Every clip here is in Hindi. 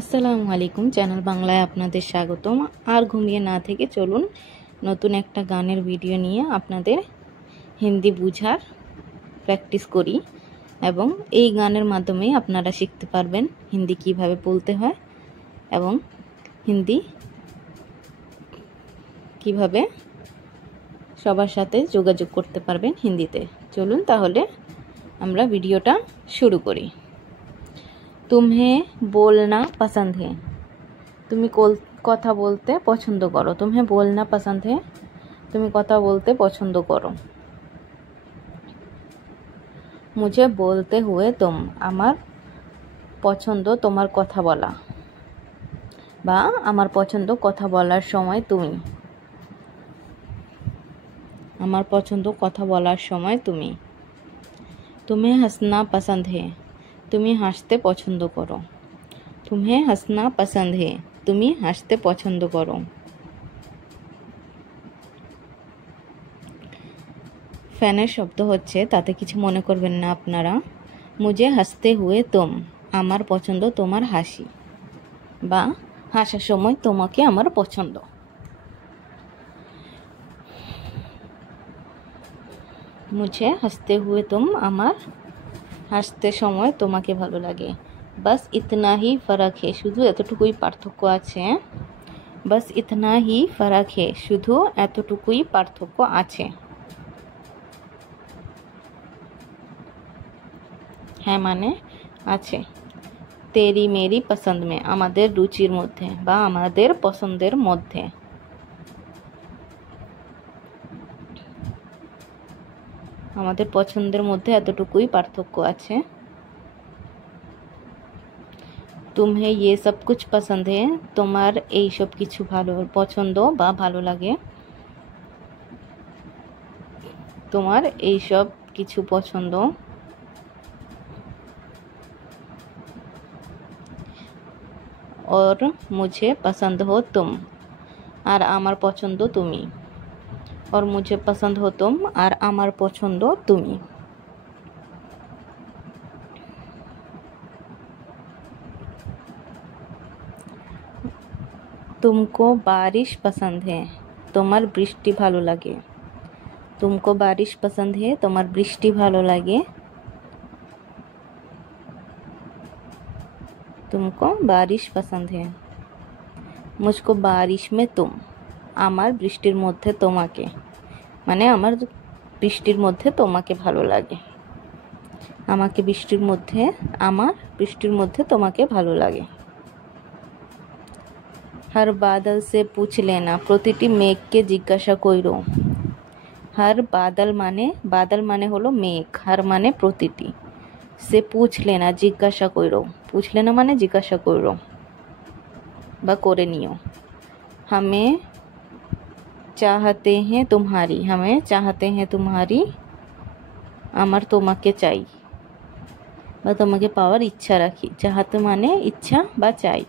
আসসালামু আলাইকুম, চ্যানেল বাংলায় আপনাদের স্বাগতম। আর ঘুমিয়ে না থেকে চলুন নতুন একটা গানের ভিডিও নিয়ে আপনাদের হিন্দি বোঝার প্র্যাকটিস করি এবং এই গানের মাধ্যমে আপনারা শিখতে পারবেন হিন্দি কিভাবে বলতে হয় এবং হিন্দি কিভাবে সবার সাথে যোগাযোগ করতে পারবেন হিন্দিতে। চলুন তাহলে আমরা ভিডিওটা শুরু করি। तुम्हें बोलना पसंद है, तुम्हें कथा बोलते पसंद करो। तुम्हें बोलना पसंद है, तुम्हें कथा बोलते पसंद करो। मुझे बोलते हुए तुम, आमार पसंद तोमार कथा बोला बा आमार पसंद कथा बोलार समय तुमी, आमार पसंद कथा बोलार समय तुमी। तुम्हें हंसना पसंद है, तुम्हें हंसते पसंद करो। तुम्हें हंसना पसंद है, तुम्हें हंसते पसंद करो। फैनर शब्द होच्छे ताते किछु मने करबेन ना आपनारा। मुझे हंसते हुए तुम, आमार पसंद तोमार हासि बा हासार समय तोमाके आमार पसंद। मुझे हंसते हुए तुम, आमार हासते समय तोमाके भालो लागे। बस इतना ही फ़र्क है, शुधु एतटुकुई पार्थक्य आछे। बस इतना ही फ़र्क है, शुधु एतटुकुई पार्थक्य आछे। है माने आछे। तेरी मेरी पसंद में, आमादेर रुचिर मध्य बा आमादेर पसंदेर मध्य। आमादेर पसंदेर मध्य एतटुकुई पार्थक्य आछे। तुम्हें ये सब कुछ पसंद है, तोमार एई सब किछु भालो पसंद बा भालो लागे। तोमार एई सब किछु पसंद। और मुझे पसंद हो तुम, आर आमार पसंद तुमी। और मुझे पसंद हो तुम, आर आमार पसंद तुमी। तुमको बारिश पसंद है, तोमार बृष्टि भालो लागे। तुमको बारिश पसंद है, तोमार बृष्टि भालो लागे। तुमको बारिश पसंद है। मुझको बारिश में तुम, आमार बृष्टिर मध्य तोमाके, माने आमार बृष्टिर मध्य तोमाके भालो लागे। आमाके बृष्टिर मध्य, आमार बृष्टिर मध्य तोमाके भालो लागे। हर बादल से पूछ लेना, प्रतिटी मेघ के जिज्ञासा कइरो। हर बादल माने हलो मेघ, हर माने प्रतिटी, से पूछ लेना जिज्ञासा कइरो। पूछ लेना माने जिज्ञासा कइरो बा करे नियो। हमें चाहते हैं तुम्हारी, हमें चाहते हैं तुम्हारी, आमार तोमाके चाই बा तोमाके पाওয়ার इच्छा राखी। चाहते माने इच्छा बा चाই।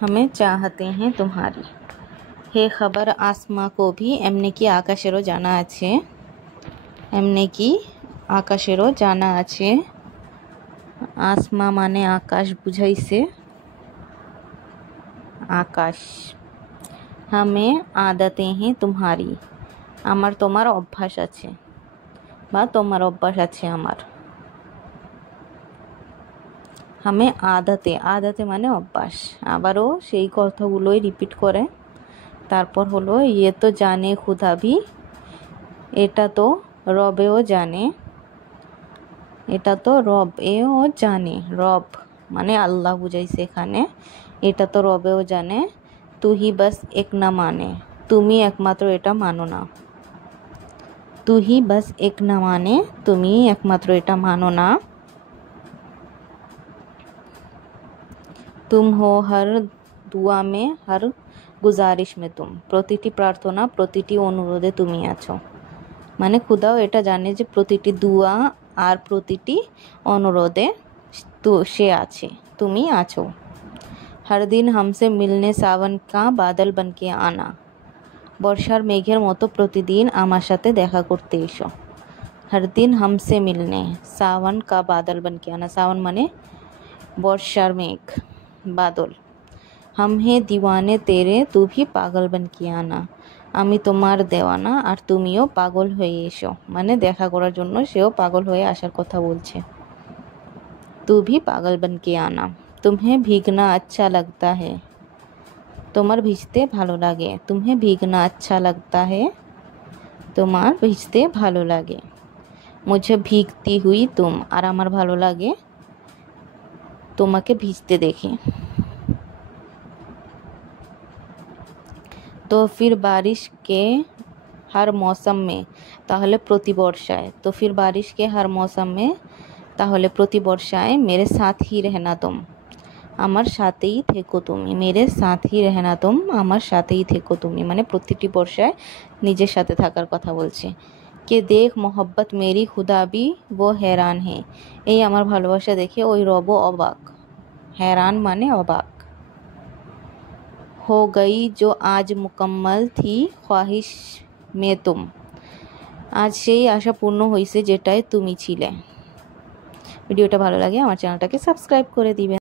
हमें चाहते हैं तुम्हारी। हे खबर आसमा को भी, एमने की आकाशेरो जाना आछे। एमने की आकाशेरो जाना आछे। आसमा माने आकाश बुझाइছে, आकाश। हमें आदतें हैं तुम्हारी, आमार तोमार अभ्यास आछे बा तोमार अभ्यास आछे आमार। हमें आदते, आदते माने अभ्यास। आबारो सेई कथागुलोई रिपिट करे। तारपर हलो ये तो जाने खुदा भी, एटा तो रबेओ जाने। एटा तो रबेओ जाने, रब माने आल्लाह बुझाइছে एखाने। एटा तो रबेओ जाने। तू ही बस एक ना माने, तुमी एकमात्र एटा मानो ना। तू ही बस एक ना माने, तुमी एकमात्र एटा मानो ना। तुम हो हर दुआ में, हर गुजारिश में तुम, प्रतिटी प्रार्थना प्रतिटी अनुरोधे तुमी आछो। माने खुदाओ एटा जाने जे प्रतिटी दुआ और प्रतिटी अनुरोधे तो से आछे, तुमी आछो। हर दिन हमसे मिलने सावन का बादल बनके आना, बर्षार मेघेर मतो प्रतिदिन आमार साथे देखा करते एसो। हर दिन हमसे मिलने, सावन का बादल बन के आना, सावन माने বর্ষার মেঘ, বাদল। हम हैं दीवाने तेरे, तू भी पागल बन के आना, আমি তোমার দেওয়ানা আর তুমিও পাগল হয়ে এসো, মানে দেখা করার জন্য সেও পাগল হয়ে আসার কথা বলছে। तू भी पागल बन के आना, तुम्हें भीगना अच्छा लगता है, তোমার ভিজতে ভালো লাগে, तुम्हें भीगना अच्छा लगता है, তোমার ভিজতে ভালো লাগে। मुझे भीगती हुई तुम, আর আমার ভালো লাগে তোমাকে ভিজতে দেখে। तो फिर बारिश के हर मौसम में, তাহলে প্রতি বর্ষায়, तो फिर बारिश के हर मौसम में, তাহলে প্রতি বর্ষায় मेरे साथ ही रहना तुम, আমার সাথেই থেকো তুমি, मेरे साथ ही रहना तुम, আমার সাথেই থেকো তুমি, মানে প্রতিটি বর্ষায় নিজের সাথে থাকার কথা বলছে। কে দেখ মোহব্বত মেরি খুদা भी वो हैरान है, এই আমার ভালোবাসা দেখে ওই রব অবাক, हैरान মানে অবাক। हो गई जो आज मुकम्मल थी ख्वाहिश में तुम, আজ সেই আশা পূর্ণ হয়েছে যেটাই তুমি ছিলে। ভিডিওটা ভালো লাগে আমার চ্যানেলটাকে সাবস্ক্রাইব করে দিবেন।